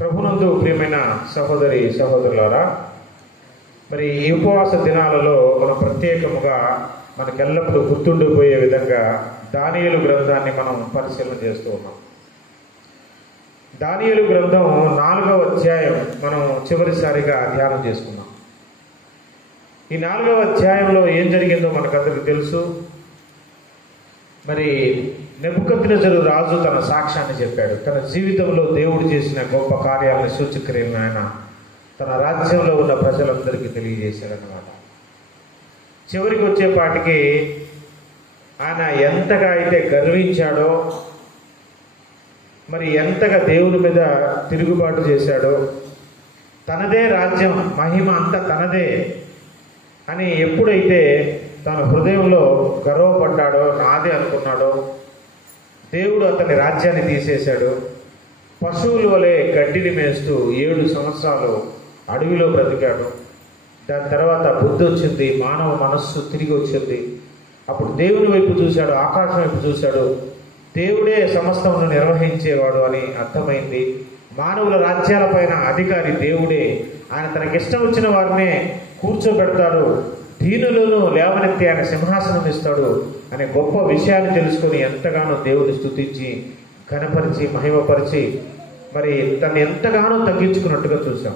ప్రభునందు ప్రియమైన సహోదరి సహోదరులారా, మరి ఈ ఉపవాస దినాలలో మనం ప్రత్యేకముగా మనకెల్లప్పుడూ గుర్తుండిపోయే విధంగా దానియేలు గ్రంథాన్ని మనం పరిశీలన చేస్తూ ఉన్నాం. దానియేలు గ్రంథం 4వ అధ్యాయం మనం చివరిసారిగా ధ్యానం చేసుకున్నాం. ఈ 4వ అధ్యాయంలో ఏం జరిగిందో మనకందరికీ తెలుసు. మరి నెబుకద్నెజరు రాజు తన సాక్ష్యాన్ని చెప్పాడు. తన జీవితంలో దేవుడు చేసిన గొప్ప కార్యాలను సూచక్రియలను ఆయన తన రాజ్యంలో ఉన్న ప్రజలందరికీ తెలియజేశాడనమాట. చివరికి వచ్చేపాటికి ఆయన ఎంతగా అయితే గర్వించాడో, మరి ఎంతగా దేవుని మీద తిరుగుబాటు చేశాడో, తనదే రాజ్యం మహిమ అంతా తనదే అని ఎప్పుడైతే తన హృదయంలో గర్వపడ్డాడో, నాదే అనుకున్నాడో, దేవుడు అతని రాజ్యాన్ని తీసేశాడు. పశువుల వలె గడ్డిని మేస్తూ 7 సంవత్సరాలు అడవిలో బ్రతికాడు. దాని తర్వాత బుద్ధి వచ్చింది, మానవ మనస్సు తిరిగి వచ్చింది. అప్పుడు దేవుని వైపు చూశాడు, ఆకాశం వైపు చూశాడు. దేవుడే సమస్తమును నిర్వహించేవాడు అని అర్థమైంది. మానవుల రాజ్యాలపైన అధికారి దేవుడే. ఆయన తనకిష్టం వచ్చిన వారినే కూర్చోబెడతాడు, దీనులను లేవనెత్తి ఆయన సింహాసనం ఇస్తాడు అనే గొప్ప విషయాన్ని తెలుసుకొని ఎంతగానో దేవుని స్తుతించి ఘనపరిచి మహిమపరిచి మరి తను ఎంతగానో తగ్గించుకున్నట్టుగా చూసాం.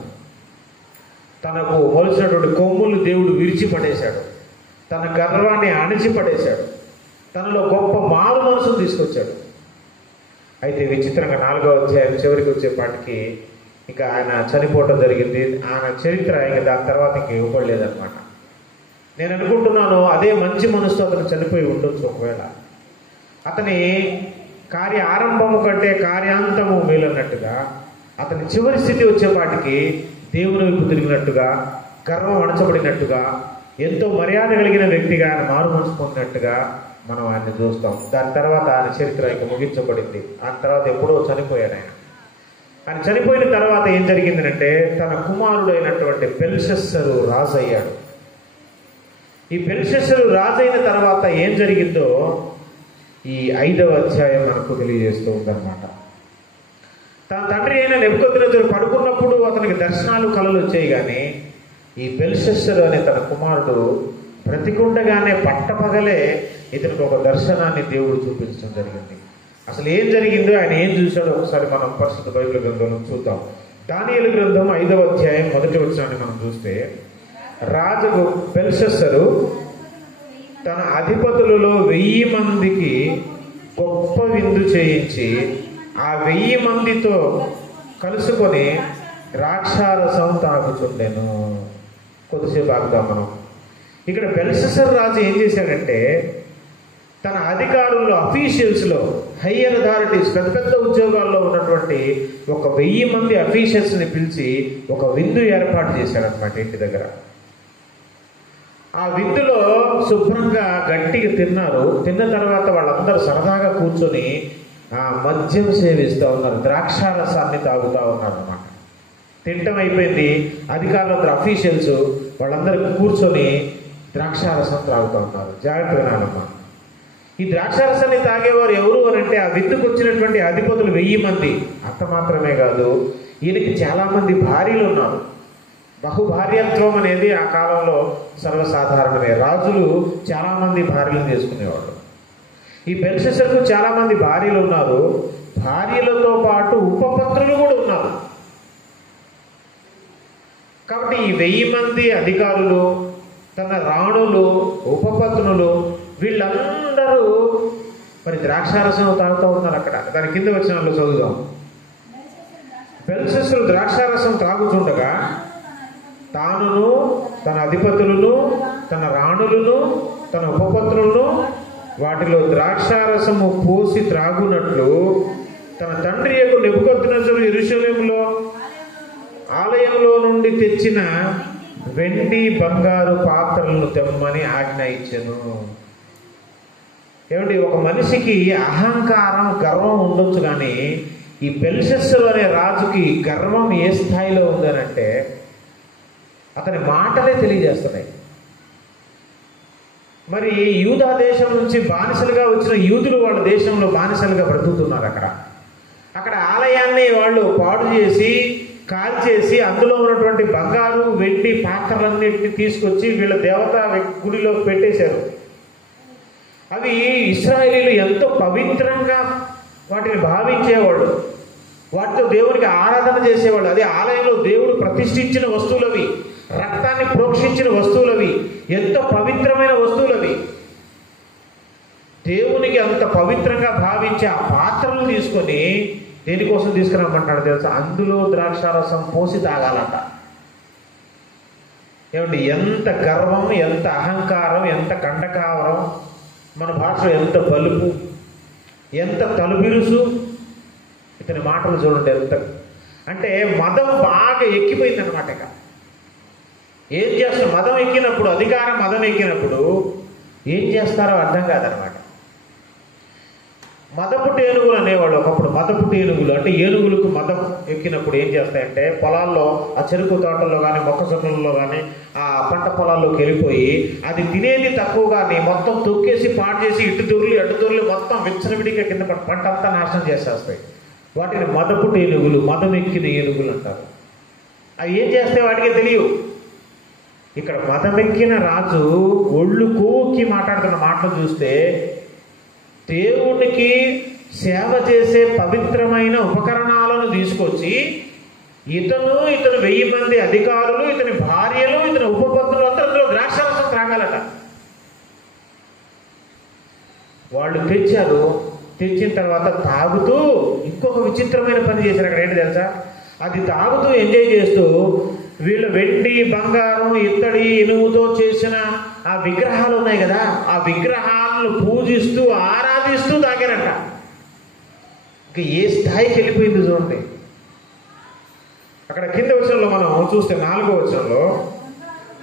తనకు మొలిచినటువంటి కొమ్ములు దేవుడు విరిచిపడేశాడు, తన గర్వాన్ని అణిచిపడేశాడు, తనలో గొప్ప మారు మనసును తీసుకొచ్చాడు. అయితే విచిత్రంగా 4వ అధ్యాయం చివరికి వచ్చేపాటికి ఇంకా ఆయన చనిపోవటం జరిగింది. ఆయన చరిత్ర ఇంక దాని తర్వాత ఇంక ఇవ్వబడలేదన్నమాట. నేను అనుకుంటున్నాను అదే మంచి మనసుతో అతను చనిపోయి ఉండొచ్చు. ఒకవేళ అతని కార్య ఆరంభము కంటే కార్యాంతము మేలన్నట్టుగా అతని చివరి స్థితి వచ్చేపాటికి దేవుని వైపు తిరిగినట్టుగా, గర్వం అణచబడినట్టుగా, ఎంతో మర్యాద కలిగిన వ్యక్తిగా ఆయన మారు మనసు పొందినట్టుగా మనం ఆయన్ని చూస్తాం. దాని తర్వాత ఆయన చరిత్ర ఇక ముగించబడింది. ఆ తర్వాత ఎప్పుడో చనిపోయాడు ఆయన. ఆయన చనిపోయిన తర్వాత ఏం జరిగిందంటే తన కుమారుడు అయినటువంటి బెల్షస్సరు రాజు అయ్యాడు. ఈ బెల్షస్సరు రాజు అయిన తర్వాత ఏం జరిగిందో ఈ 5వ అధ్యాయం మనకు తెలియజేస్తూ ఉందన్నమాట. తన తండ్రి అయిన నెబుకద్నెజరు పడుకున్నప్పుడు అతనికి దర్శనాలు కలలు వచ్చాయి. కానీ ఈ బెల్షస్సరు అనే తన కుమారుడు బ్రతికుండగానే పట్టపగలే ఇతనికి ఒక దర్శనాన్ని దేవుడు చూపించడం జరిగింది. అసలు ఏం జరిగిందో, ఆయన ఏం చూశాడో ఒకసారి మనం పరిశుద్ధ బైబిల్ గ్రంథంలో చూద్దాం. దానియేలు గ్రంథం 5వ అధ్యాయం 1వ వచనాన్ని మనం చూస్తే, రాజు బెల్షస్సరు తన అధిపతులలో 1000 మందికి గొప్ప విందు చేయించి ఆ 1000 మందితో కలుసుకొని ద్రాక్షారసం తాగుచుండెను. కొద్దిసేపు ఆగుదాం మనం. ఇక్కడ బెల్షస్సరు రాజు ఏం చేశాడంటే తన అధికారుల్లో, అఫీషియల్స్లో, హయ్యర్ అథారిటీస్, పెద్ద పెద్ద ఉద్యోగాల్లో ఉన్నటువంటి ఒక 1000 మంది అఫీషియల్స్ని పిలిచి ఒక విందు ఏర్పాటు చేశాడనమాట ఇంటి దగ్గర. ఆ విందులో శుభ్రంగా గట్టిగా తిన్నారు. తిన్న తర్వాత వాళ్ళందరూ సరదాగా కూర్చొని మద్యం సేవిస్తూ ఉన్నారు, ద్రాక్షారసాన్ని తాగుతూ ఉన్నారు అన్నమాట. తింటం అయిపోయింది. అధికారులందరూ, అఫీషియల్స్ వాళ్ళందరూ కూర్చొని ద్రాక్షారసం తాగుతూ ఉన్నారు. జాగ్రత్త వినాలమ్మా. ఈ ద్రాక్షారసాన్ని తాగేవారు ఎవరు అని అంటే ఆ విందుకు వచ్చినటువంటి అధిపతులు 1000 మంది. అంత మాత్రమే కాదు, ఈయనకి చాలామంది భార్యలు ఉన్నారు. బహుభార్యత్వం అనేది ఆ కాలంలో సర్వసాధారణమే. రాజులు చాలామంది భార్యలను చేసుకునేవాళ్ళు. ఈ బెల్షస్సరుకు చాలామంది భార్యలు ఉన్నారు. భార్యలతో పాటు ఉపపత్నులు కూడా ఉన్నారు. కాబట్టి ఈ 1000 మంది అధికారులు, తన రాణులు, ఉపపత్నులు వీళ్ళందరూ మరి ద్రాక్షారసం తాగుతూ ఉన్నారు అక్కడ. దాని కింద వచనాల్లో చదువుదాం. బెల్షస్సరు ద్రాక్షారసం తాగుతుండగా తానును, తన అధిపతులను, తన రాణులను, తన ఉపపత్నులను వాటిలో ద్రాక్షారసము పోసి త్రాగునట్లు తన తండ్రి యొక్క నెబుకద్నెజరు యెరూషలేములో ఆలయంలో నుండి తెచ్చిన వెండి బంగారు పాత్రలను తెమ్మని ఆజ్ఞ ఇచ్చెను. ఏమండి, ఒక మనిషికి అహంకారం, గర్వం ఉండొచ్చు, కానీ ఈ బెల్షస్సరు అనే రాజుకి గర్వం ఏ స్థాయిలో ఉందనంటే అతని మాటలే తెలియజేస్తున్నాయి. మరి యూదా దేశం నుంచి బానిసలుగా వచ్చిన యూదులు వాళ్ళ దేశంలో బానిసలుగా బ్రతుకుతున్నారు. అక్కడ అక్కడ ఆలయాన్ని వాళ్ళు పాడు చేసి కాల్చేసి అందులో ఉన్నటువంటి బంగారు వెండి పాత్రలన్నింటినీ తీసుకొచ్చి వీళ్ళ దేవతా గుడిలో పెట్టేశారు. అవి ఇశ్రాయేలీలు ఎంతో పవిత్రంగా వాటిని భావించేవాళ్ళు, వాటితో దేవునికి ఆరాధన చేసేవాళ్ళు. అది ఆలయంలో దేవుడు ప్రతిష్ఠించిన వస్తువులవి, రక్తాన్ని ప్రోక్షించిన వస్తువులవి, ఎంతో పవిత్రమైన వస్తువులవి. దేవునికి అంత పవిత్రంగా భావించే ఆ పాత్రలు తీసుకొని దేనికోసం తీసుకురమ్మంటాడు తెలుసా? అందులో ద్రాక్షారసం పోసి తాగాలంట. ఏమండి, ఎంత గర్వం, ఎంత అహంకారం, ఎంత కండకావరం, మన భాషలో ఎంత బలుపు, ఎంత తలుబిరుసు. ఇతని మాటలు చూడండి ఎంత అంటే మదం బాగా ఎక్కిపోయిందనమాట. ఇక ఏం చేస్తాం, మదం ఎక్కినప్పుడు, అధికారం మదం ఎక్కినప్పుడు ఏం చేస్తారో అర్థం కాదనమాట. మదపుటి ఏనుగులు అనేవాళ్ళు ఒకప్పుడు. మదపుటి ఏనుగులు అంటే ఏనుగులకు మదం ఎక్కినప్పుడు ఏం చేస్తాయంటే పొలాల్లో, ఆ చెరుకు తోటల్లో కానీ మొక్కజొన్నలలో కానీ ఆ పంట పొలాల్లోకి వెళ్ళిపోయి అది తినేది తక్కువగాని మొత్తం తొక్కేసి పాడు చేసి ఇటు దొర్లు అటు దొర్లు మొత్తం విచ్చలవిడిగా కింద పంట అంతా నాశనం చేసేస్తాయి. వాటిని మదపుటి ఏనుగులు, మదం ఎక్కిన ఏనుగులు అంటారు. అవి ఏం చేస్తే వాటికి తెలియవు. ఇక్కడ మదమెక్కిన రాజు ఒళ్ళు కూకి మాట్లాడుతున్న మాటలు చూస్తే దేవునికి సేవ చేసే పవిత్రమైన ఉపకరణాలను తీసుకొచ్చి ఇతను 1000 మంది అధికారులు, ఇతని భార్యలు, ఇతని ఉపపత్నులు అందరూ అందులో ద్రాక్షారసం త్రాగాలట. వాళ్ళు తెచ్చారు. తెచ్చిన తర్వాత తాగుతూ ఇంకొక విచిత్రమైన పని చేశారు. అక్కడ ఏంటి తెలుసా? అది తాగుతూ ఎంజాయ్ చేస్తూ వీళ్ళు వెండి, బంగారం, ఇత్తడి, ఇనుముతో చేసిన ఆ విగ్రహాలు ఉన్నాయి కదా, ఆ విగ్రహాలను పూజిస్తూ ఆరాధిస్తూ తాగారంట. ఇక ఏ స్థాయికి వెళ్ళిపోయింది చూడండి. అక్కడ కింద వచనంలో మనం చూస్తే 4వ వచనంలో,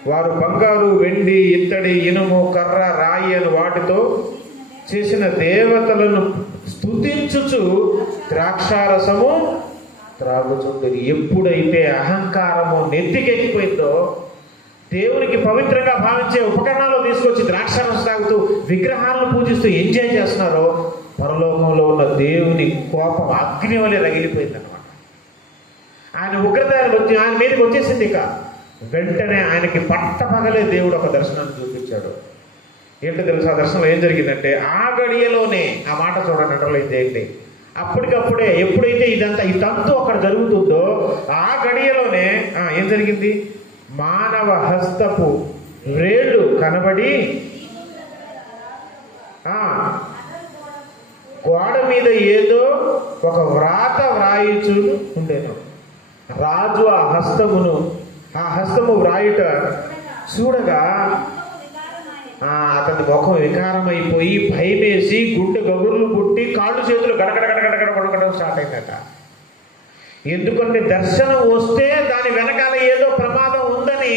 వారు బంగారు, వెండి, ఇత్తడి, ఇనుము, కర్ర, రాయి అని వాటితో చేసిన దేవతలను స్తుతించుచు ద్రాక్షారసము త్రాగుచుండేది. ఎప్పుడైతే అహంకారము నెత్తికెక్కిపోయిందో, దేవునికి పవిత్రంగా భావించే ఉపకరణాలు తీసుకొచ్చి ద్రాక్షారసం తాగుతూ విగ్రహాలను పూజిస్తూ ఎంజాయ్ చేస్తున్నారో, పరలోకంలో ఉన్న దేవుని కోపం అగ్ని వలె రగిలిపోయిందన్నమాట. ఆయన ఉగ్రత ఆయన మీదకి వచ్చేసింది. ఇక వెంటనే ఆయనకి పట్టపగలే దేవుడు ఒక దర్శనాన్ని చూపించాడు. ఏంటో తెలుసు ఆ దర్శనంలో ఏం జరిగిందంటే, ఆ గడియలోనే, ఆ మాట చూడండి అంటలో ఇదేంటి, అప్పటికప్పుడే ఎప్పుడైతే ఇదంతా ఈ తంతు అక్కడ జరుగుతుందో ఆ గడియలోనే ఏం జరిగింది? మానవ హస్తపు వ్రేళ్ళు కనబడి గోడ మీద ఏదో ఒక వ్రాత వ్రాయిచు ఉండేను. రాజు ఆ హస్తము వ్రాయుట చూడగా అతని ముఖం వికారమైపోయి భయమేసి గుండె గగురులు పుట్టి కాళ్ళు చేతులు గడగడగడగడగడ కొడగడం స్టార్ట్ అయిందట. ఎందుకంటే దర్శనం వస్తే దాని వెనకాల ఏదో ప్రమాదం ఉందని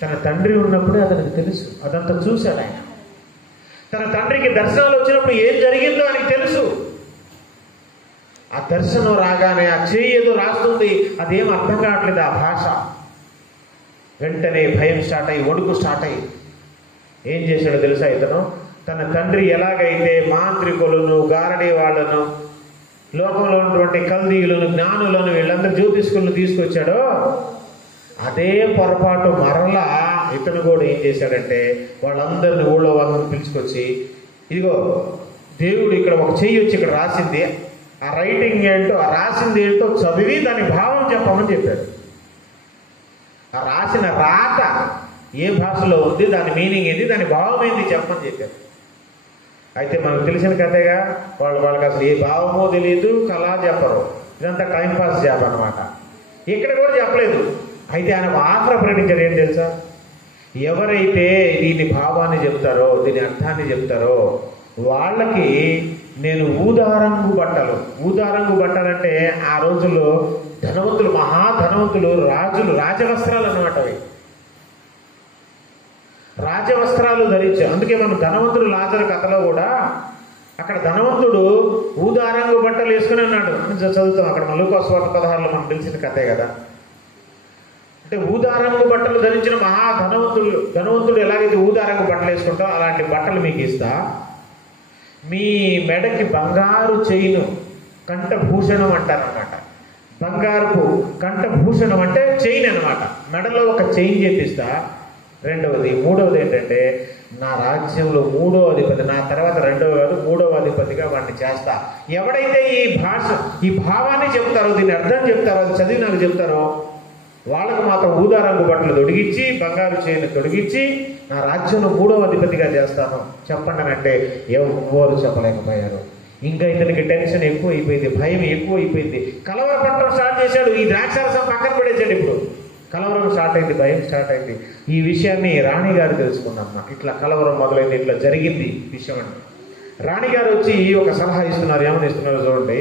తన తండ్రి ఉన్నప్పుడే అతనికి తెలుసు. అదంతా చూశాడు ఆయన. తన తండ్రికి దర్శనాలు వచ్చినప్పుడు ఏం జరిగిందో ఆయనకి తెలుసు. ఆ దర్శనం రాగానే ఆ చేయి ఏదో రాస్తుంది, అదేం అర్థం కావట్లేదు ఆ భాష. వెంటనే భయం స్టార్ట్ అయ్యి, వణుకు స్టార్ట్ అయ్యి ఏం చేశాడో తెలుసా? ఇతను తన తండ్రి ఎలాగైతే మాంత్రికులను, గారడీ వాళ్ళను, లోకంలో ఉన్నటువంటి కల్దీయులను, జ్ఞానులను, వీళ్ళందరూ జ్యోతిష్కులను తీసుకొచ్చాడో అదే పొరపాటు మరలా ఇతను కూడా ఏం చేశాడంటే వాళ్ళందరినీ ఊళ్ళో వాళ్ళని పిలుచుకొచ్చి, ఇదిగో దేవుడు ఇక్కడ ఒక చెయ్యి వచ్చి ఇక్కడ రాసింది, ఆ రైటింగ్ ఏంటో, ఆ రాసింది ఏంటో చదివి దాని భావం చెప్పమని చెప్పాడు. ఆ రాసిన రాత ఏ భాషలో ఉంది, దాని మీనింగ్ ఏంది, దాని భావం ఏంది చెప్పమని చెప్పారు. అయితే మనకు తెలిసిన కథగా వాళ్ళకి అసలు ఏ భావమో తెలియదు, కళ చెప్పరు, ఇదంతా టైంపాస్ జాబ్ అనమాట. ఇక్కడ కూడా చెప్పలేదు. అయితే ఆయన ఆఫర్ ప్రకటించాడు. ఏం తెలుసా? ఎవరైతే దీని భావాన్ని చెప్తారో, దీని అర్థాన్ని చెప్తారో వాళ్ళకి నేను ఊదారంగు బట్టలంటే ఆ రోజుల్లో ధనవంతులు, మహాధనవంతులు, రాజులు రాజవస్త్రాలు అన్నమాట. అవి రాజవస్త్రాలు ధరించారు. అందుకే మనం ధనవంతుడు లాజరు కథలో కూడా అక్కడ ధనవంతుడు ఊదారంగు బట్టలు వేసుకుని ఉన్నాడు. చదువుతాం అక్కడ లూకా సువార్త 16లో మనకు తెలిసిన కథే కదా. అంటే ఊదారంగు బట్టలు ధరించిన ధనవంతుడు ఎలాగైతే ఊదారంగు బట్టలు వేసుకుంటారో అలాంటి బట్టలు మీకు ఇస్తా, మీ మెడకి బంగారు చైను కంఠభూషణం అంటారనమాట. బంగారపు కంఠభూషణం అంటే చైన్ అనమాట. మెడలో ఒక చైన్ చేపిస్తా. రెండవది, మూడవది ఏంటంటే నా రాజ్యంలో మూడో అధిపతి, నా తర్వాత రెండవ కాదు మూడవ అధిపతిగా వాడిని చేస్తా. ఎవడైతే ఈ భావాన్ని చెప్తారో, దీన్ని అర్థం చెప్తారో, అది చదివి నాకు చెప్తారో వాళ్ళకు మాత్రం ఊదా రంగు బట్టలు తొడిగించి బంగారు చైన్ తొడిగించి నా రాజ్యంలో మూడవ అధిపతిగా చేస్తాను చెప్పండి అంటే ఎవరు చెప్పలేకపోయారు. ఇంకా ఇతనికి టెన్షన్ ఎక్కువ అయిపోయింది, భయం ఎక్కువ అయిపోయింది, కలవరపడటం స్టార్ట్ చేశాడు. ఈ ద్రాక్షారసం పక్కన పడేసాడు. ఇప్పుడు కలవరం స్టార్ట్ అయింది, భయం స్టార్ట్ అయింది. ఈ విషయాన్ని రాణిగారు తెలుసుకున్నారన్నమాట. ఇట్లా కలవరం మొదలైంది, ఇట్లా జరిగింది విషయం అని. రాణిగారు వచ్చి ఒక సలహా ఇస్తున్నారు. ఏమని ఇస్తున్నారో చూడండి.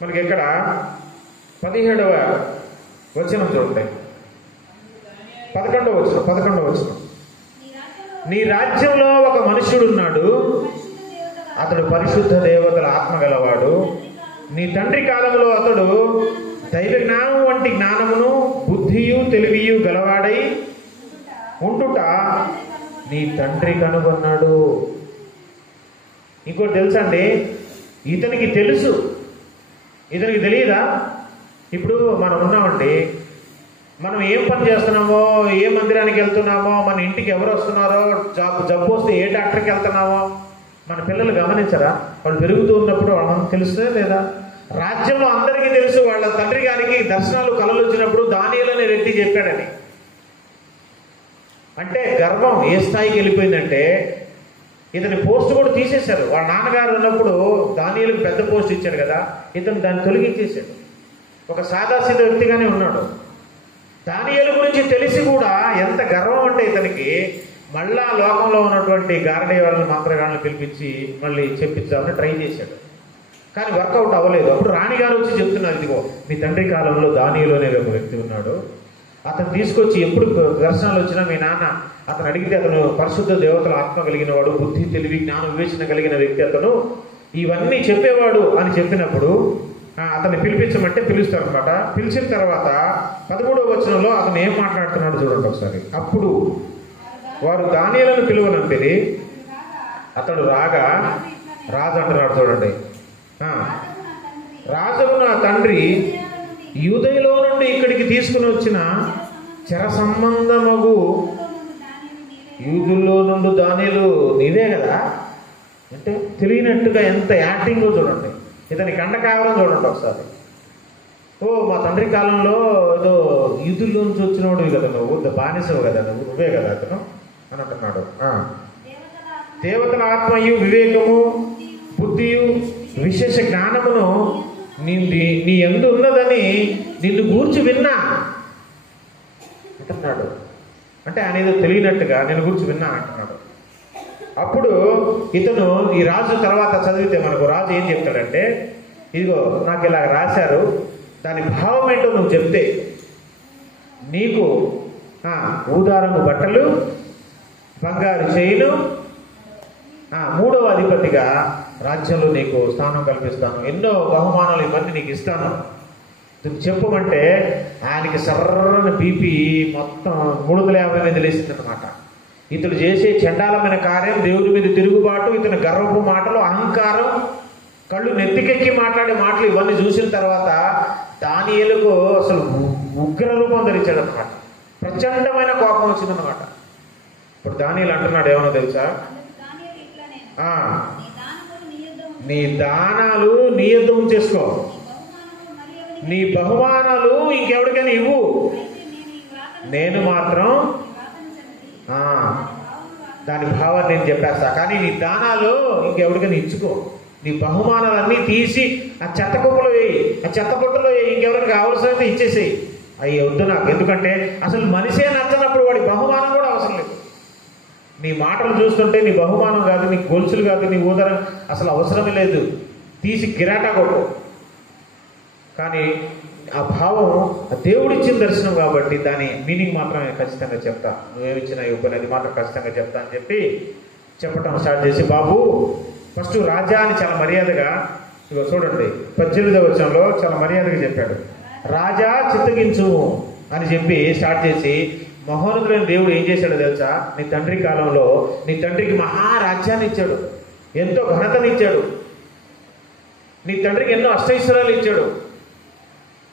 మనకి ఇక్కడ 17వ వచనం చూడండి. 11వ వచనం. నీ రాజ్యంలో ఒక మనుష్యుడున్నాడు, అతడు పరిశుద్ధ దేవతల ఆత్మ గలవాడు. నీ తండ్రి కాలంలో అతడు దైవ జ్ఞానం వంటి జ్ఞానమును బుద్ధియు తెలివియు గలవాడై ఉండుట నీ తండ్రి కనుగొన్నాడు. ఇంకోటి తెలుసా అండి, ఇతనికి తెలుసు, ఇతనికి తెలియదా? ఇప్పుడు మనం ఉన్నామండి, మనం ఏం పని చేస్తున్నామో, ఏ మందిరానికి వెళ్తున్నామో, మన ఇంటికి ఎవరు వస్తున్నారో, జబ్బు వస్తే ఏ డాక్టర్కి వెళ్తున్నామో మన పిల్లలు గమనించరా? వాళ్ళు పెరుగుతూ ఉన్నప్పుడు వాళ్ళకి తెలుస్తుందా లేదా? రాజ్యంలో అందరికీ తెలుసు. వాళ్ళ తండ్రి గారికి దర్శనాలు కలలు వచ్చినప్పుడు దానియేలు అనే వ్యక్తి చెప్పాడని. అంటే గర్వం ఏ స్థాయికి వెళ్ళిపోయిందంటే ఇతని పోస్ట్ కూడా తీసేశారు. వాళ్ళ నాన్నగారు ఉన్నప్పుడు దానియేలుకి పెద్ద పోస్ట్ ఇచ్చాడు కదా, ఇతను దాన్ని తొలగించేశాడు. ఒక సాదాసీద వ్యక్తిగానే ఉన్నాడు. దానియేలు గురించి తెలిసి కూడా ఎంత గర్వం అంటే ఇతనికి మళ్ళా లోకంలో ఉన్నటువంటి గారడీవాళ్ళని మంత్రగాళ్ళని పిలిపించి మళ్ళీ చెప్పించాలని ట్రై చేశాడు. కానీ వర్కౌట్ అవ్వలేదు. అప్పుడు రాణిగారు వచ్చి చెప్తున్నారు, ఇదిగో మీ తండ్రి కాలంలో దానియేలు అనే ఒక వ్యక్తి ఉన్నాడు, అతను తీసుకొచ్చి ఎప్పుడు దర్శనాలు వచ్చినా మీ నాన్న అతను అడిగితే అతను పరిశుద్ధ దేవతల ఆత్మ కలిగిన వాడు, బుద్ధి తెలివి జ్ఞానం వివేచన కలిగిన వ్యక్తి, అతను ఇవన్నీ చెప్పేవాడు అని చెప్పినప్పుడు అతన్ని పిలిపించమంటే పిలుస్తారు అనమాట. పిలిచిన తర్వాత 13వ వచనంలో అతను ఏం మాట్లాడుతున్నాడు చూడండి ఒకసారి. అప్పుడు వారు దానియేలును పిలువనంపిరి, అతడు రాగా రాజు అంటున్నాడు చూడండి. రాజుకు నా తండ్రి యూదయలో నుండి ఇక్కడికి తీసుకుని వచ్చిన చెర సంబంధమగు యూదుల్లో నుండి దానియేలు నీదే కదా అంటే తెలియనట్టుగా ఎంత యాక్టింగో చూడండి. ఇతని కండకావరం చూడండి ఒకసారి. ఓ మా తండ్రి కాలంలో ఏదో యూదుల్లో నుంచి వచ్చినోడు కదా నువ్వు, బానిసవు కదా నువ్వే కదా అతను అని అంటున్నాడు. దేవతల ఆత్మయు వివేకము బుద్ధియు విశేష జ్ఞానమును నీ యందు ఉన్నదని నిన్ను గూర్చి విన్నా అంటున్నాడు. అంటే ఆయన ఏదో తెలియనట్టుగా నేను గూర్చి విన్నా అంటున్నాడు. అప్పుడు ఇతను ఈ రాజు తర్వాత చదివితే మనకు రాజు ఏం చెప్తాడంటే, ఇదిగో నాకు ఇలా రాశారు, దాని భావం ఏంటో నువ్వు చెప్తే నీకు ఊదారంగు బట్టలు, బంగారు చైను, మూడవ అధిపతిగా రాజ్యంలో నీకు స్థానం కల్పిస్తాను, ఎన్నో బహుమానాలు ఇవన్నీ నీకు ఇస్తాను చెప్పమంటే ఆయనకి సర్రన బీపీ మొత్తం 350 మీద లేసింది అనమాట. ఇతడు చేసే చండాలమైన కార్యం, దేవుడి మీద తిరుగుబాటు, ఇతని గర్వపు మాటలు, అహంకారం, కళ్ళు నెత్తికెక్కి మాట్లాడే మాటలు ఇవన్నీ చూసిన తర్వాత దానియేలుకు అసలు ఉగ్ర రూపం ధరించాడు అనమాట. ప్రచండమైన కోపం వచ్చిందనమాట. ఇప్పుడు దానియేలు అంటున్నాడు ఏమన్నా తెలుసా? నీ దానాలు నీ యొద్ద ఉంచేసుకో, నీ బహుమానాలు ఇంకెవరికైనా ఇవ్వు, నేను మాత్రం దాని భావాన్ని నేను చెప్పేస్తా, కానీ నీ దానాలు ఇంకెవరికైనా ఇచ్చుకో, నీ బహుమానాలన్నీ తీసి ఆ చెత్త కుప్పలో వేయి, ఆ చెత్త బుట్టలో వేయి, ఇంకెవరికి కావాల్సినది ఇచ్చేసేయి. అవి వద్దు నాకు, ఎందుకంటే అసలు మనిషే నచ్చనప్పుడు వాడి బహుమానం కూడా అవసరం లేదు. నీ మాటలు చూస్తుంటే నీ బహుమానం కాదు, నీ గొలుసులు కాదు, నీ ఊదరం అసలు అవసరమే లేదు, తీసి గిరాటా కొట్టు. కానీ ఆ భావం దేవుడిచ్చిన దర్శనం కాబట్టి దాని మీనింగ్ మాత్రం ఖచ్చితంగా చెప్తా, నువ్వేమిచ్చినా ఇవ్వని అది మాత్రం ఖచ్చితంగా చెప్తా అని చెప్పి చెప్పటం స్టార్ట్ చేసి, బాబు ఫస్ట్ రాజా అని చాలా మర్యాదగా, ఇగో చూడండి 18వ వచనంలో చాలా మర్యాదగా చెప్పాడు, రాజా చిత్తగించు అని చెప్పి స్టార్ట్ చేసి, మహోన్నతుడైన దేవుడు ఏం చేశాడో తెలుసా? నీ తండ్రి కాలంలో నీ తండ్రికి మహారాజ్యాన్ని ఇచ్చాడు, ఎంతో ఘనతనిచ్చాడు. నీ తండ్రికి ఎన్నో అష్టైశ్వర్యాలు ఇచ్చాడు,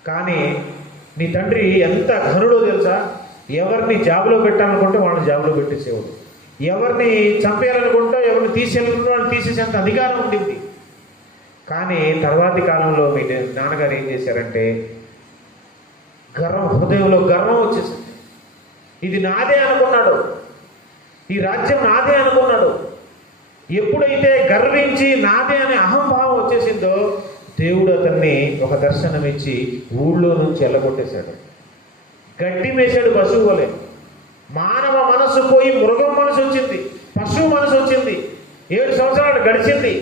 కానీ నీ తండ్రి ఎంత ఘనుడో తెలుసా? ఎవరిని జాబులో పెట్టాలనుకుంటే వాళ్ళని జాబులో పెట్టేసేవాడు, ఎవరిని చంపేయాలనుకుంటే ఎవరిని తీసేయాలనుకుంటే వాళ్ళని తీసేసేంత అధికారం ఉండింది. కానీ తర్వాతి కాలంలో మీ నాన్నగారు ఏం చేశారంటే హృదయంలో గర్వం వచ్చేసింది. ఇది నాదే అనుకున్నాడు, ఈ రాజ్యం నాదే అనుకున్నాడు. ఎప్పుడైతే గర్వించి నాదే అనే అహంభావం వచ్చేసిందో దేవుడు అతన్ని ఒక దర్శనం ఇచ్చి ఊళ్ళో నుంచి ఎల్లగొట్టేశాడు. గడ్డి వేశాడు పశువు వలె. మానవ మనసు పోయి మృగం మనసు వచ్చింది, పశువు మనసు వచ్చింది. 7 సంవత్సరాలు గడిచింది.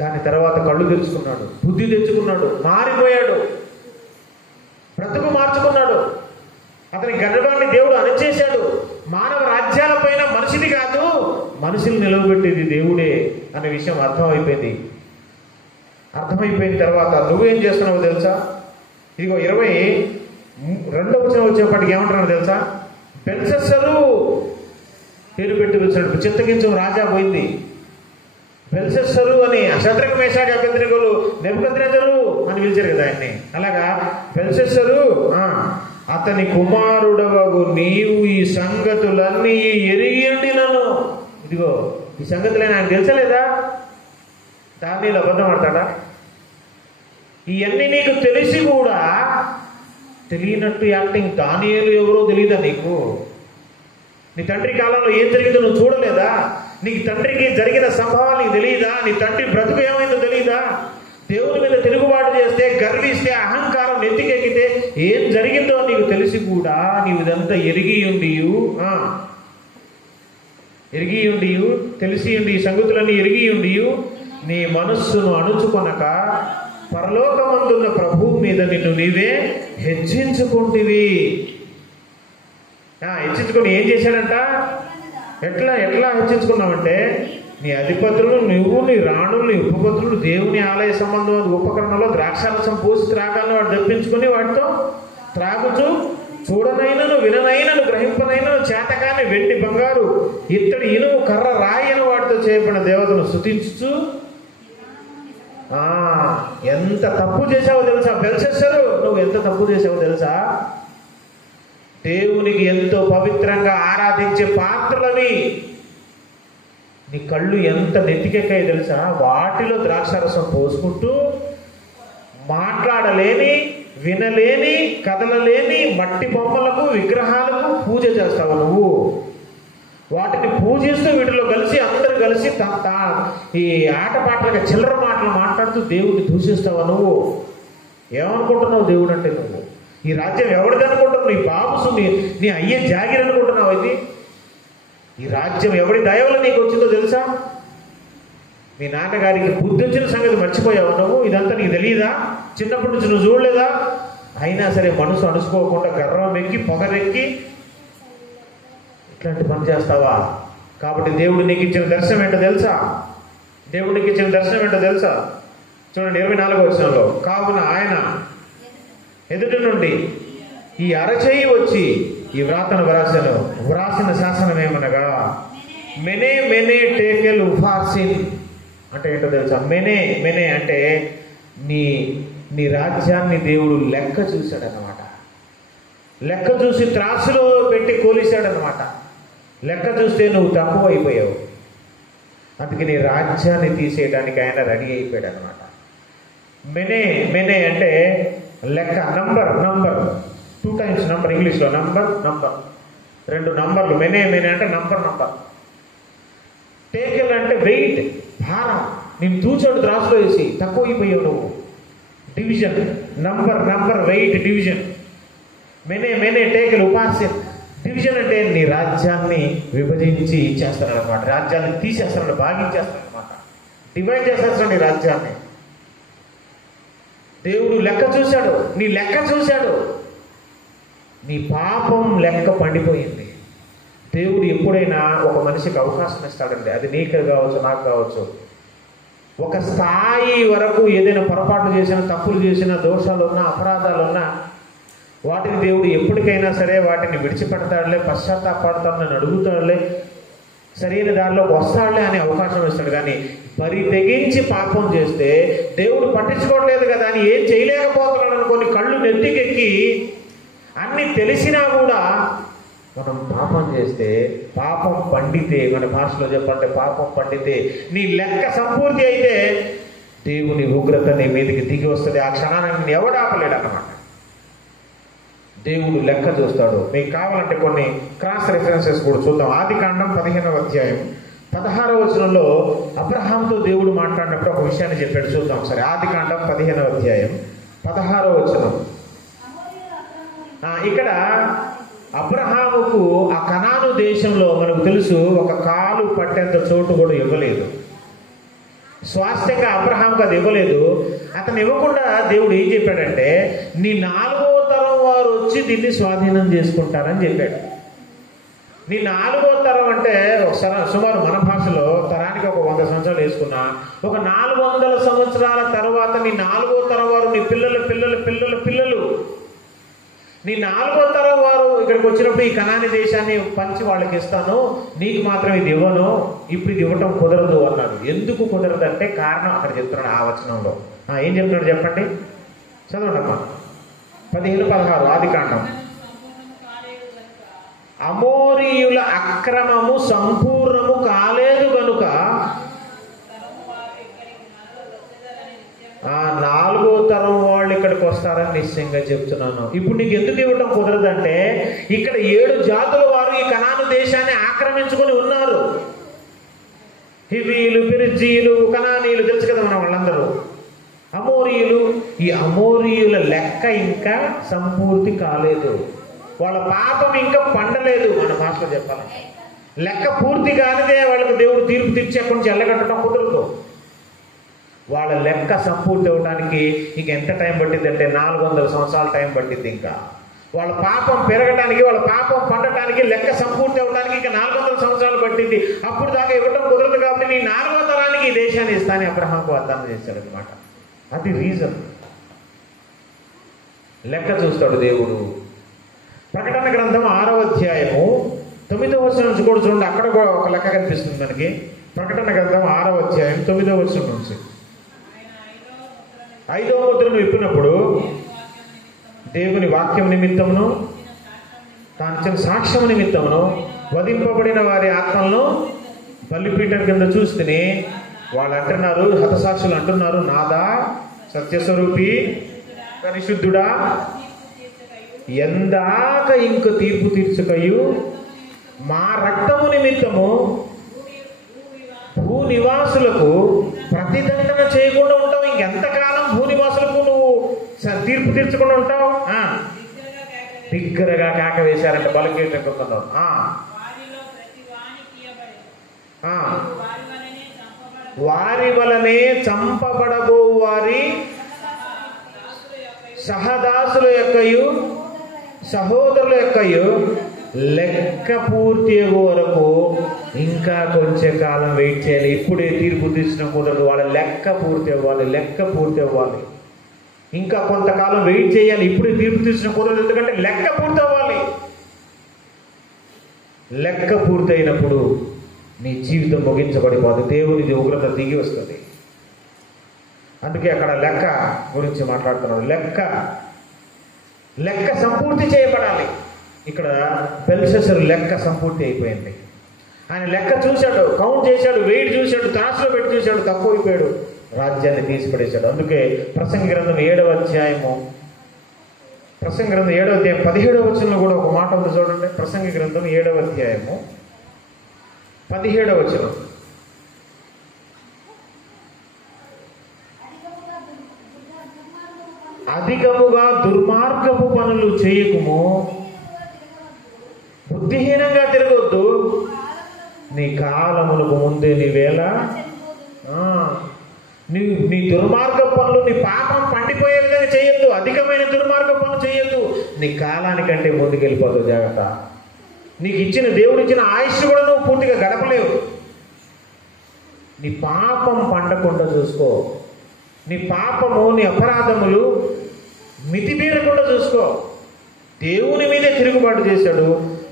దాని తర్వాత కళ్ళు తెచ్చుకున్నాడు, బుద్ధి తెచ్చుకున్నాడు, మారిపోయాడు, బ్రతుకు మార్చుకున్నాడు. అతని గర్వాన్ని దేవుడు అణచేశాడు. మానవ రాజ్యాలపైన మనిషిది కాదు, మనుషులు నిలవబెట్టేది దేవుడే అనే విషయం అర్థమైపోయింది. అర్థమైపోయిన తర్వాత నువ్వేం చేస్తున్నావో తెలుసా? ఇదిగో 22వ వచనం వచ్చేప్పటికి ఏమంటున్నావు తెలుసా? బెల్షస్సరు పేరు పెట్టి పిలిచాడు. చిత్తగించు రాజా పోయింది. బెల్షస్సరు అని శద్రక్ మేషాక్ అబేద్నెగోలు నెబుకద్నెజరు అని పిలిచారు కదా ఆయన్ని. అలాగా బెల్షస్సరు అతని కుమారుడవగు నీవు ఈ సంగతులన్నీ ఎరిగిండి నన్ను. ఇదిగో ఈ సంగతులైనా ఆయన తెలుసలేదా? దానిలో అబద్ధం ఆడతాడా? ఇవన్నీ నీకు తెలిసి కూడా తెలియనట్టు యాక్టింగ్. దానియేలు ఎవరో తెలియదా నీకు? నీ తండ్రి కాలంలో ఏం జరిగిందో నువ్వు చూడలేదా? నీ తండ్రికి జరిగిన సంభవాలు నీకు తెలియదా? నీ తండ్రి బ్రతుకు ఏమైందో తెలియదా? దేవుని మీద తిరుగుబాటు చేస్తే, గర్విస్తే, అహంకారం నెత్తికెక్కితే ఏం జరిగిందో నీకు తెలిసి కూడా నీవు ఇదంతా ఎరిగి ఉండి తెలిసి ఉండి ఈ సంగతులన్నీ ఎరిగి ఉండి నీ మనస్సును అణుచుకొనక పరలోకమందున్న ప్రభువు మీద నిన్ను నీవే హెచ్చించుకుంటివి. హెచ్చించుకొని ఏం చేశాడంట? ఎట్లా హెచ్చించుకున్నావంటే నీ అధిపతులు, నువ్వు, నీ రాణులు, నీ ఉపపతులు దేవుని ఆలయ సంబంధం ఉపకరణలో ద్రాక్షారసం పోసి త్రాగాలను వాడు దప్పించుకొని వాటితో త్రాగుచు చూడనైనను విననైనను గ్రహింపనైనను చేతకాని వెండి బంగారు ఇత్తడి ఇనుము కర్ర రాయను వాటితో చేయబడిన దేవతను స్తుతించుచు ఎంత తప్పు చేసావో తెలుసా? బెల్షస్సరు నువ్వు ఎంత తప్పు చేసావో తెలుసా? దేవునికి ఎంతో పవిత్రంగా ఆరాధించే పాత్రలవి నీ కళ్ళు ఎంత నెత్తికెక్కాయి తెలుసా? వాటిలో ద్రాక్షారసం పోసుకుంటూ మాట్లాడలేని, వినలేని, కదలలేని మట్టి బొమ్మలకు, విగ్రహాలకు పూజ చేస్తావు నువ్వు. వాటిని పూజిస్తూ వీటిలో కలిసి అందరు కలిసి ఈ ఆటపాటలుగా చిల్లర మాటలు మాట్లాడుతూ దేవుడిని దూషిస్తావా నువ్వు? ఏమనుకుంటున్నావు దేవుడు అంటే? నువ్వు ఈ రాజ్యం ఎవరిది అనుకుంటున్నావు? నీ బాబుసు, నీ అయ్యే జాగిరి అనుకుంటున్నావు? ఇది ఈ రాజ్యం ఎవరి దయవల్ల నీకు వచ్చిందో తెలుసా? మీ నాన్నగారికి బుద్ధి వచ్చిన సంగతి మర్చిపోయావు నువ్వు. ఇదంతా నీకు తెలియదా? చిన్నప్పటి నుంచి నువ్వు చూడలేదా? అయినా సరే మనసు అణుచుకోకుండా గర్వం ఎక్కి, పొగరెక్కి ఇట్లాంటి పని చేస్తావా? కాబట్టి దేవుడు నీకు ఇచ్చిన దర్శనం ఏంటో తెలుసా? దేవుడికి ఇచ్చిన దర్శనం ఏంటో తెలుసా? చూడండి 24వ వచనంలో, కావున ఆయన ఎదుటి నుండి ఈ అరచేయి వచ్చి ఈ వ్రాతను వ్రాసిన శాసనం ఏమనగా మెనే మెనే టేకెల్ ఉఫార్సిన్ అంటే ఏంటో తెలుసా? మెనే అంటే నీ రాజ్యాన్ని దేవుడు లెక్క చూశాడనమాట. లెక్క చూసి త్రాసులో పెట్టి కోలిశాడనమాట. లెక్క చూస్తే నువ్వు తక్కువ అయిపోయావు. అందుకే నీ రాజ్యాన్ని తీసేయడానికి ఆయన రెడీ అయిపోయాడు అనమాట. మెనే అంటే లెక్క, నంబర్ 2 times నంబర్. ఇంగ్లీష్లో నంబర్ 2 నంబర్లు. మెనే అంటే నంబర్. టేకెల్ అంటే వెయిట్, భారం. నేను తూచాడు త్రాసులో వేసి తక్కువ అయిపోయావు నువ్వు. Division, number, weight, division. మెనే టేకెల్ ఉపాస్యం. డివిజన్ అంటే నీ రాజ్యాన్ని విభజించి ఇచ్చేస్తానమాట. రాజ్యాన్ని తీసేస్తాడు, భాగించేస్తానమాట, డివైడ్ చేసేస్తాడు నీ రాజ్యాన్ని. దేవుడు లెక్క చూశాడు, నీ లెక్క చూశాడు. నీ పాపం లెక్క పండిపోయింది. దేవుడు ఎప్పుడైనా ఒక మనిషికి అవకాశం ఇస్తాడండి. అది నీకు కావచ్చు, నాకు కావచ్చు. ఒక స్థాయి వరకు ఏదైనా పొరపాట్లు చేసినా, తప్పులు చేసినా, దోషాలున్నా, అపరాధాలున్నా వాటిని దేవుడు ఎప్పటికైనా సరే వాటిని విడిచిపెడతాడులే, పశ్చాత్తాపడతాడు, నన్ను అడుగుతాడులే, సరైన దారిలోకి వస్తాడులే అనే అవకాశం ఇస్తాడు. కానీ తెగించి పాపం చేస్తే దేవుడు పట్టించుకోవట్లేదు కదా అని ఏం చేయలేకపోతున్నాడు అనుకొని కళ్ళు నెత్తికెక్కి అన్ని తెలిసినా కూడా మనం పాపం చేస్తే, పాపం పండితే, మన భాషలో చెప్పాలంటే పాపం పండితే నీ లెక్క సంపూర్తి అయితే దేవుని ఉగ్రత నీ మీదకి దిగి వస్తుంది. ఆ క్షణాన్ని ఎవడు ఆపలేడు అన్నమాట. దేవుడు లెక్క చూస్తాడు. మీకు కావాలంటే కొన్ని క్రాస్ రెఫరెన్సెస్ కూడా చూద్దాం. ఆదికాండం 15వ అధ్యాయం 16వ వచనంలో అబ్రహాంతో దేవుడు మాట్లాడినప్పుడు ఒక విషయాన్ని చెప్పాడు. చూద్దాం సరే. ఆదికాండం 15వ అధ్యాయం 16వ వచనం. ఇక్కడ అబ్రహాముకు ఆ కనాను దేశంలో మనకు తెలుసు ఒక కాలు పట్టేంత చోటు కూడా ఇవ్వలేదు. స్వాస్థ్యంగా అబ్రహాంకు అది ఇవ్వలేదు. అతను ఇవ్వకుండా దేవుడు ఏం చెప్పాడంటే నీ 4వ తరం వారు వచ్చి దీన్ని స్వాధీనం చేసుకుంటారని చెప్పాడు. నీ 4వ తరం అంటే సుమారు మన భాషలో తరానికి ఒక 100 సంవత్సరాలు వేసుకున్నా ఒక 400 సంవత్సరాల తర్వాత నీ 4వ తరం వారు, నీ పిల్లల పిల్లల పిల్లల పిల్లలు, నీ 4వ తరం వారు ఇక్కడికి వచ్చినప్పుడు ఈ కనాని దేశాన్ని పంచి వాళ్ళకి ఇస్తాను, నీకు మాత్రం ఇది ఇవ్వను, ఇప్పుడు ఇది ఇవ్వటం కుదరదు అన్నాడు. ఎందుకు కుదరదు అంటే కారణం అక్కడ చెప్తున్నాడు ఆ వచనంలో. ఏం చెప్తున్నాడు చెప్పండి, చదవండమ్మా. 15-16 ఆదికాండం. అమోరీయుల అక్రమము సంపూర్ణము కాలేదు గనుక 4వ తరం వాళ్ళు ఇక్కడికి వస్తారని నిశ్చయంగా చెప్తున్నాను. ఇప్పుడు నీకు ఎందుకు ఇవ్వటం కుదరదంటే ఇక్కడ 7 జాతుల వారు ఈ కనాను దేశాన్ని ఆక్రమించుకొని ఉన్నారు. హివీలు, పిరిజీలు, కనానీయులు తెలుసు కదా మన వాళ్ళందరూ. అమోరీయులు, ఈ అమోరీయుల లెక్క ఇంకా సంపూర్తి కాలేదు. వాళ్ళ పాపం ఇంకా పండలేదు. మన భాషలో చెప్పాలంటే లెక్క పూర్తి కానిదే వాళ్ళకి దేవుడు తీర్పు తీర్చి అక్కడి నుంచి ఎల్లగట్టడం కుదరదు. వాళ్ళ లెక్క సంపూర్తి అవ్వడానికి ఇంక ఎంత టైం పట్టింది అంటే 400 సంవత్సరాల టైం పట్టింది. ఇంకా వాళ్ళ పాపం పెరగడానికి, వాళ్ళ పాపం పండటానికి, లెక్క సంపూర్తి అవ్వడానికి ఇంకా 400 సంవత్సరాలు పట్టింది. అప్పుడు దాకా ఇవ్వటం కుదరదు కాబట్టి నీ 4వ తరానికి ఈ దేశాన్ని ఇస్తానని అబ్రహాంకు వాగ్దానం చేశాడు అనమాట. అది రీజన్. లెక్క చూస్తాడు దేవుడు. ప్రకటన గ్రంథం 6వ అధ్యాయము 9వ వచనం నుంచి కూడా చూడండి. అక్కడ కూడా ఒక లెక్క కనిపిస్తుంది మనకి. ప్రకటన గ్రంథం 6వ అధ్యాయం 9వ వచనం నుంచి. 5వ ముద్రను విప్పినప్పుడు దేవుని వాక్యం నిమిత్తమును తాను ఇచ్చిన సాక్ష్యం నిమిత్తమును వధింపబడిన వారి ఆత్మలను బలిపీఠం కింద చూస్తేనే వాళ్ళు అంటున్నారు, హతసాక్షులు అంటున్నారు, నాదా సత్యస్వరూపి పరిశుద్ధుడా, ఎందాక ఇంక తీర్పు తీర్చుకయు మా రక్తము నిమిత్తము భూ నివాసులకు ప్రతిదండన చేయకుండా ఉంటావు. ఇంకెంతకాలం భూ నివాసులకు నువ్వు తీర్పు తీర్చకుండా ఉంటావు? బిగ్గరగా కేక వేశారంటే బలిపీఠం కింద. వారి వలనే చంపబడబో వారి సహదాసుల యొక్కయు సహోదరుల యొక్కయు లెక్క పూర్తి వరకు ఇంకా కొంచెం కాలం వెయిట్ చేయాలి. ఇప్పుడే తీర్పు తీర్చడం కుదరదు. వాళ్ళ లెక్క పూర్తి అవ్వాలి, లెక్క పూర్తి అవ్వాలి. ఇంకా కొంతకాలం వెయిట్ చేయాలి. ఇప్పుడే తీర్పు తీర్చడం కుదరదు, ఎందుకంటే లెక్క పూర్తి అవ్వాలి. లెక్క పూర్తి అయినప్పుడు నీ జీవితం ముగించబడిపోదు. దేవుని ఉగ్రత దిగి వస్తుంది. అందుకే అక్కడ లెక్క గురించి మాట్లాడుతున్నాడు. లెక్క సంపూర్తి చేయబడాలి. ఇక్కడ బెల్షస్సరు లెక్క సంపూర్తి అయిపోయింది. ఆయన లెక్క చూశాడు, కౌంట్ చేశాడు, వెయిట్ చూశాడు, త్రాసులో పెట్టి చూశాడు, తక్కువైపోయాడు, రాజ్యాన్ని తీసిపడేశాడు. అందుకే ప్రసంగి గ్రంథం 7వ అధ్యాయము 17వ వచనంలో కూడా ఒక మాట ఉంది చూడండి. ప్రసంగి గ్రంథం 7వ అధ్యాయము 17వ వచనం. అధికముగా దుర్మార్గపు పనులు చేయకుము, బుద్ధిహీనంగా తిరగొద్దు, నీ కాలమునకు ముందే నీవేళ నీ దుర్మార్గ పనులు, నీ పాపం పండిపోయే విధంగా చేయొద్దు. అధికమైన దుర్మార్గ పనులు చేయొద్దు. నీ కాలానికంటే ముందుకెళ్ళిపోతావు. జాగ్రత్త. నీకు ఇచ్చిన దేవుడిచ్చిన ఆయుష్ కూడా నువ్వు పూర్తిగా గడపలేవు. నీ పాపం పండకుండా చూసుకో. నీ పాపము, నీ అపరాధములు మితిమీరకుండా చూసుకో. దేవుని మీదే తిరుగుబాటు చేశాడు.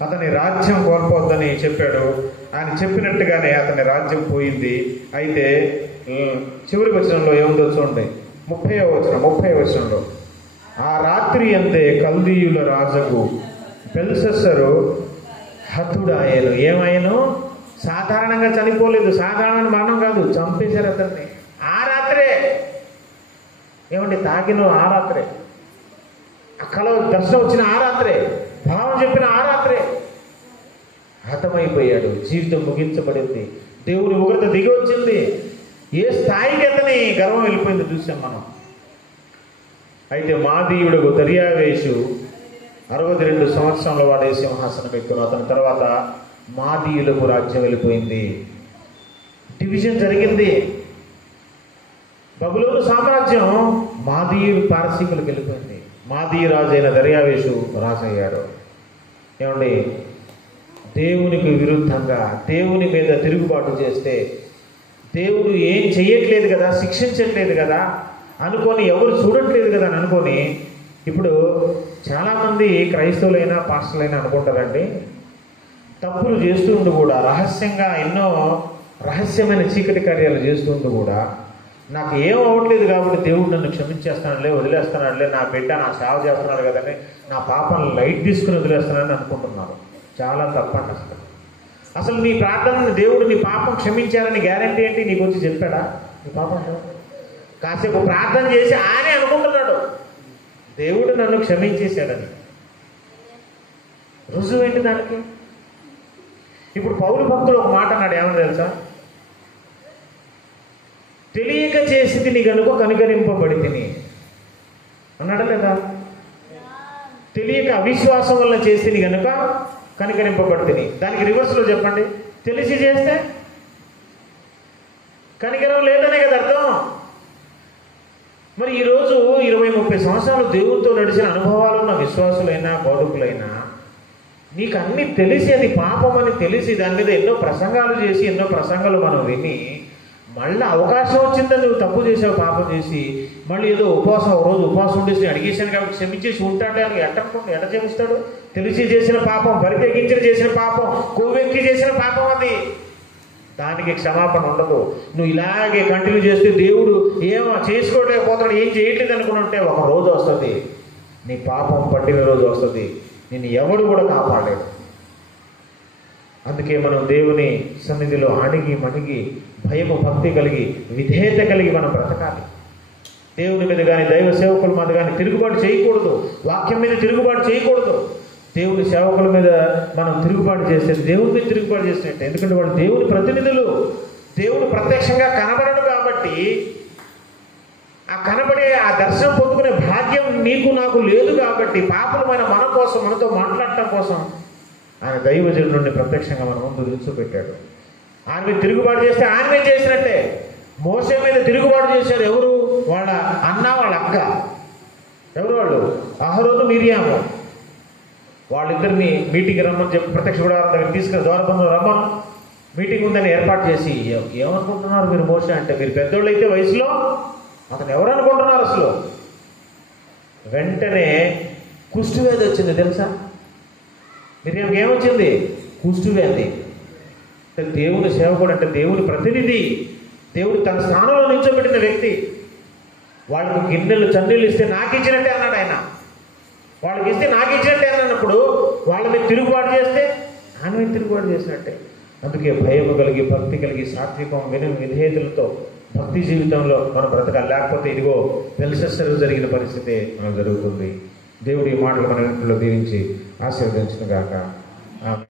అతని రాజ్యం కోల్పోద్దని చెప్పాడు. ఆయన చెప్పినట్టుగానే అతని రాజ్యం పోయింది. అయితే చివరి వచనంలో ఏముందో చూడండి, 30వ వచనంలో, ఆ రాత్రి అంతే కల్దీయుల రాజుకు బెల్షస్సరు హతుడాయను. ఏమైనా సాధారణంగా చనిపోలేదు, సాధారణ మరణం కాదు, చంపేశారు అతన్ని ఆ రాత్రే. ఏమండి, తాకిన ఆ రాత్రే, ఆ కళ దర్శనం వచ్చిన ఆ రాత్రే, భావం చెప్పిన ఆ రాత్రే హతమైపోయాడు. జీవితం ముగించబడింది. దేవుని ఉగ్రత దిగి వచ్చింది. ఏ స్థాయికి అతని గర్వం వెళ్ళిపోయింది చూసాం మనం. అయితే మాదీయుడు దర్యావేషు 62 సంవత్సరంలో వాడే సింహాసనం ఎక్కును. అతని తర్వాత మాదీయులకు రాజ్యం వెళ్ళిపోయింది. డివిజన్ జరిగింది. బబులోను సామ్రాజ్యం మాదీయులు పారసీకులకు వెళ్ళిపోయింది. మాదీయ రాజు అయిన దర్యావేషు రాజు అయ్యాడు. ఏమండి, దేవునికి విరుద్ధంగా దేవుని మీద తిరుగుబాటు చేస్తే, దేవుడు ఏం చెయ్యట్లేదు కదా, శిక్షించట్లేదు కదా అనుకొని, ఎవరు చూడట్లేదు కదా అని అనుకొని, ఇప్పుడు చాలామంది క్రైస్తవులైనా పాస్టర్లైనా అనుకుంటారండి, తప్పులు చేస్తుంటూ కూడా రహస్యంగా ఎన్నో రహస్యమైన చీకటి కార్యాలు చేస్తుంటూ కూడా నాకు ఏం అవ్వట్లేదు కాబట్టి దేవుడు నన్ను క్షమించేస్తానులే, వదిలేస్తున్నాడులే, నా బిడ్డ నా సేవ చేస్తున్నాడు కదని నా పాపను లైట్ తీసుకుని వదిలేస్తున్నానని అనుకుంటున్నారు. చాలా తప్పండి. అసలు నీ ప్రార్థనని దేవుడు నీ పాపం క్షమించాలని గ్యారంటీ ఏంటి? నీకు వచ్చి చెప్పాడా నీ పాపం? కాసేపు ప్రార్థన చేసి ఆయనే అనుకుంటున్నాడు దేవుడు నన్ను క్షమించేశాడని. రుజువు ఏంటి దానికి? ఇప్పుడు పౌలు భక్తుడు ఒక మాట అన్నాడు, ఏమని తెలుసా? తెలియక చేసి నీ కనుక కనికరింపబడి తిని అన్నాడు లేదా? తెలియక అవిశ్వాసం వల్ల చేసి నీ కనుక కనికరింపబడి తిని. దానికి రివర్స్లో చెప్పండి, తెలిసి చేస్తే కనికరం లేదనే కదా అర్థం. మరి ఈరోజు 20-30 సంవత్సరాలు దేవుడితో నడిచిన అనుభవాలు ఉన్న విశ్వాసులైనా బోధకులైనా నీకు అన్నీ తెలిసి అది పాపం అని తెలిసి దాని మీద ఎన్నో ప్రసంగాలు చేసి ఎన్నో ప్రసంగాలు మనం విని మళ్ళీ అవకాశం వచ్చిందని నువ్వు తప్పు చేసావు, పాపం చేసి మళ్ళీ ఏదో ఉపవాసం ఒక రోజు ఉపవాసం ఉండేసి అడిగేశాను కాబట్టి క్షమించేసి ఉంటాడే అని ఎట్ట క్షమిస్తాడు? తెలిసి చేసిన పాపం, బరితెగించి చేసిన పాపం, కొవ్వెక్కి చేసిన పాపం అది. దానికి క్షమాపణ ఉండదు. నువ్వు ఇలాగే కంటిన్యూ చేస్తే దేవుడు ఏమో చేసుకోలేకపోతాడు, ఏం చేయట్లేదు అనుకుంటే ఒక రోజు వస్తుంది, నీ పాపం పట్టిన రోజు వస్తుంది, నిన్ను ఎవడు కూడా కాపాడలేడు. అందుకే మనం దేవుని సన్నిధిలో అణిగి మణిగి భయము భక్తి కలిగి విధేయత కలిగి మనం బ్రతకాలి. దేవుని మీద కానీ దైవ సేవకుల మీద కానీ తిరుగుబాటు చేయకూడదు. వాక్యం మీద తిరుగుబాటు చేయకూడదు. దేవుని సేవకుల మీద మనం తిరుగుబాటు చేస్తే దేవుని మీద తిరుగుబాటు చేసినట్టే. ఎందుకంటే వాళ్ళు దేవుని ప్రతినిధులు. దేవుడు ప్రత్యక్షంగా కనబడడు కాబట్టి ఆ కనబడే ఆ దర్శనం పొందుకునే భాగ్యం నీకు నాకు లేదు కాబట్టి పాపలమైన మన కోసం, మనతో మాట్లాడటం కోసం ఆయన దైవజనుడి నుండి ప్రత్యక్షంగా మన ముందు నిలిచిపెట్టాడు. ఆయన మీద తిరుగుబాటు చేస్తే ఆయన మీద చేసినట్టే. మోసే మీద తిరుగుబాటు చేశారు ఎవరు? వాళ్ళ అన్న, వాళ్ళ అక్క. ఎవరు వాళ్ళు? అహరోను, మిరియాము. వాళ్ళిద్దరిని మీటింగ్ రమ్మని చెప్పి ప్రత్యక్ష గుడారం దగ్గర తీసుకుని ద్వారబంధం రమ్మను మీటింగ్ ఉందని ఏర్పాటు చేసి, ఏమనుకుంటున్నారు మీరు మోసే అంటే? మీరు పెద్దోళ్ళు అయితే వయసులో అతను ఎవరు అనుకుంటున్నారు అసలు? వెంటనే కుష్ఠవ్యాధి వచ్చింది తెలుసా? మిరియాకి ఏమొచ్చింది? కుష్ఠవ్యాధి. అంటే దేవుని సేవకుడు అంటే దేవుని ప్రతినిధి, దేవుడు తన స్థానంలో నిల్చోబెట్టిన వ్యక్తి. వాళ్ళకు గిన్నెలు చన్నీళ్ళు ఇస్తే నాకు ఇచ్చినట్టే అన్నాడు ఆయన. వాళ్ళకి ఇస్తే నాకు ఇచ్చినట్టే అన్నప్పుడు వాళ్ళ మీద తిరుగుబాటు చేస్తే ఆయన మీద తిరుగుబాటు చేసినట్టే. అందుకే భయము కలిగి భక్తి కలిగి సాత్వికం విధేయతలతో భక్తి జీవితంలో మనం బ్రతకాలి. లేకపోతే ఇదిగో బెల్షస్సరు జరిగిన పరిస్థితి మనకు జరుగుతుంది. దేవుడి మాటలు మన ఇంట్లో దీవించి ఆశీర్వదించును గాక.